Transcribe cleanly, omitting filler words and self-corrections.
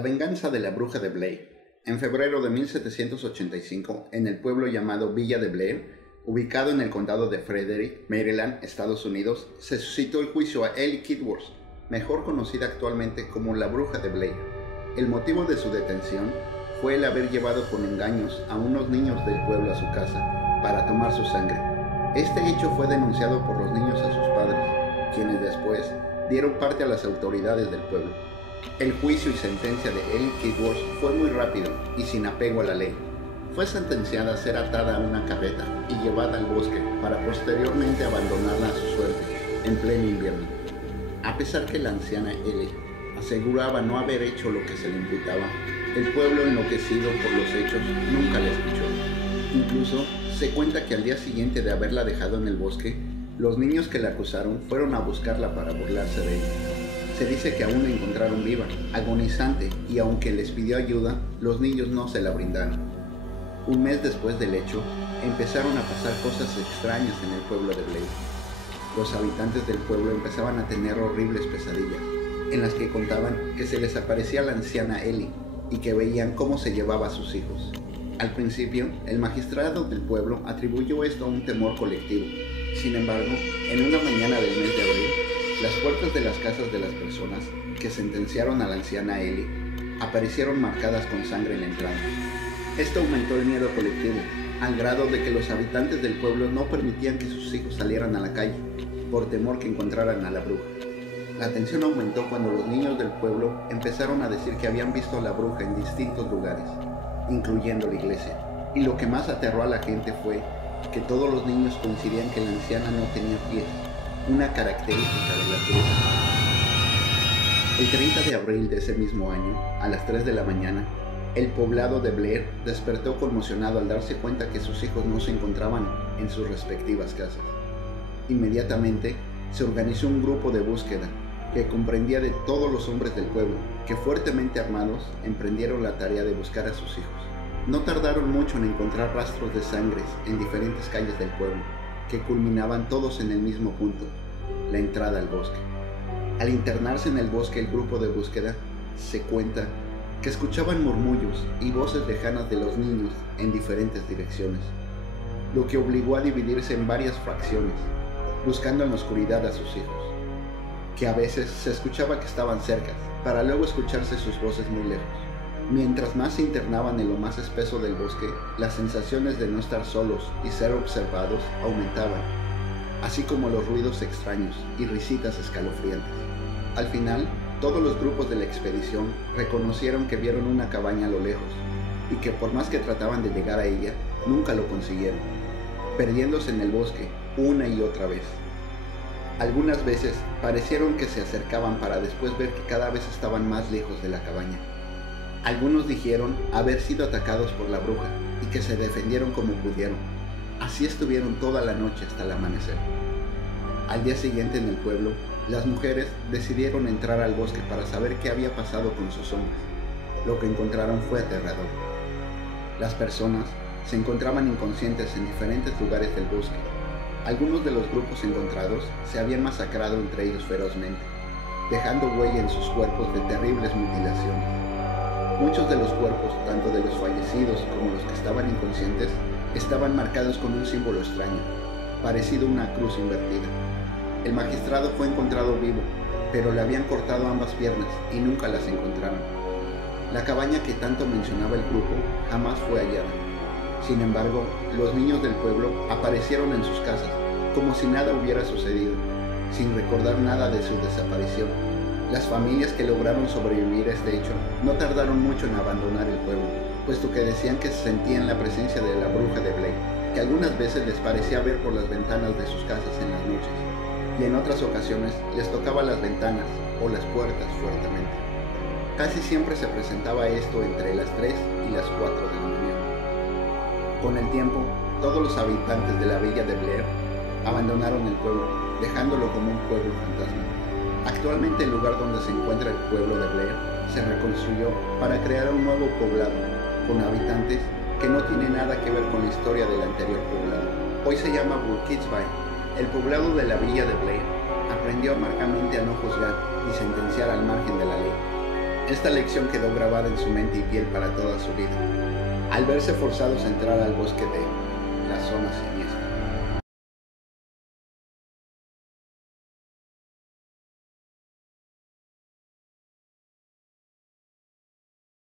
La venganza de la bruja de Blair. En febrero de 1785, en el pueblo llamado Villa de Blair, ubicado en el condado de Frederick, Maryland, Estados Unidos, se suscitó el juicio a Ellie Kidworth, mejor conocida actualmente como la bruja de Blair. El motivo de su detención fue el haber llevado con engaños a unos niños del pueblo a su casa para tomar su sangre. Este hecho fue denunciado por los niños a sus padres, quienes después dieron parte a las autoridades del pueblo. El juicio y sentencia de Ellie Kidworth fue muy rápido y sin apego a la ley. Fue sentenciada a ser atada a una carreta y llevada al bosque para posteriormente abandonarla a su suerte en pleno invierno. A pesar que la anciana Ellie aseguraba no haber hecho lo que se le imputaba, el pueblo, enloquecido por los hechos, nunca la escuchó. Incluso se cuenta que al día siguiente de haberla dejado en el bosque, los niños que la acusaron fueron a buscarla para burlarse de ella. Se dice que aún la encontraron viva, agonizante, y aunque les pidió ayuda, los niños no se la brindaron. Un mes después del hecho, empezaron a pasar cosas extrañas en el pueblo de Blair. Los habitantes del pueblo empezaban a tener horribles pesadillas, en las que contaban que se les aparecía la anciana Ellie y que veían cómo se llevaba a sus hijos. Al principio, el magistrado del pueblo atribuyó esto a un temor colectivo. Sin embargo, en una mañana del mes de abril, las puertas de las casas de las personas que sentenciaron a la anciana Ellie aparecieron marcadas con sangre en la entrada. Esto aumentó el miedo colectivo, al grado de que los habitantes del pueblo no permitían que sus hijos salieran a la calle, por temor que encontraran a la bruja. La tensión aumentó cuando los niños del pueblo empezaron a decir que habían visto a la bruja en distintos lugares, incluyendo la iglesia. Y lo que más aterró a la gente fue que todos los niños coincidían que la anciana no tenía pies, una característica de la bruja. El 30 de abril de ese mismo año, a las 3 de la mañana, el poblado de Blair despertó conmocionado al darse cuenta que sus hijos no se encontraban en sus respectivas casas. Inmediatamente se organizó un grupo de búsqueda que comprendía de todos los hombres del pueblo, que fuertemente armados emprendieron la tarea de buscar a sus hijos. No tardaron mucho en encontrar rastros de sangre en diferentes calles del pueblo, que culminaban todos en el mismo punto, la entrada al bosque. Al internarse en el bosque el grupo de búsqueda, se cuenta que escuchaban murmullos y voces lejanas de los niños en diferentes direcciones, lo que obligó a dividirse en varias fracciones, buscando en la oscuridad a sus hijos, que a veces se escuchaba que estaban cerca, para luego escucharse sus voces muy lejos. Mientras más se internaban en lo más espeso del bosque, las sensaciones de no estar solos y ser observados aumentaban, así como los ruidos extraños y risitas escalofriantes. Al final, todos los grupos de la expedición reconocieron que vieron una cabaña a lo lejos y que por más que trataban de llegar a ella, nunca lo consiguieron, perdiéndose en el bosque una y otra vez. Algunas veces parecieron que se acercaban para después ver que cada vez estaban más lejos de la cabaña. Algunos dijeron haber sido atacados por la bruja y que se defendieron como pudieron. Así estuvieron toda la noche hasta el amanecer. Al día siguiente en el pueblo, las mujeres decidieron entrar al bosque para saber qué había pasado con sus hombres. Lo que encontraron fue aterrador. Las personas se encontraban inconscientes en diferentes lugares del bosque. Algunos de los grupos encontrados se habían masacrado entre ellos ferozmente, dejando huella en sus cuerpos de terribles mutilaciones. Muchos de los cuerpos, tanto de los fallecidos como los que estaban inconscientes, estaban marcados con un símbolo extraño, parecido a una cruz invertida. El magistrado fue encontrado vivo, pero le habían cortado ambas piernas y nunca las encontraron. La cabaña que tanto mencionaba el grupo jamás fue hallada. Sin embargo, los niños del pueblo aparecieron en sus casas, como si nada hubiera sucedido, sin recordar nada de su desaparición. Las familias que lograron sobrevivir a este hecho no tardaron mucho en abandonar el pueblo, puesto que decían que se sentían la presencia de la bruja de Blair, que algunas veces les parecía ver por las ventanas de sus casas en las noches, y en otras ocasiones les tocaba las ventanas o las puertas fuertemente. Casi siempre se presentaba esto entre las 3 y las 4 de la mañana. Con el tiempo, todos los habitantes de la villa de Blair abandonaron el pueblo, dejándolo como un pueblo fantasma. Actualmente el lugar donde se encuentra el pueblo de Blair se reconstruyó para crear un nuevo poblado, con habitantes que no tiene nada que ver con la historia del anterior poblado. Hoy se llama Burkittsville. El poblado de la villa de Blair aprendió amargamente a no juzgar y sentenciar al margen de la ley. Esta lección quedó grabada en su mente y piel para toda su vida, al verse forzados a entrar al bosque de la zona siniestra.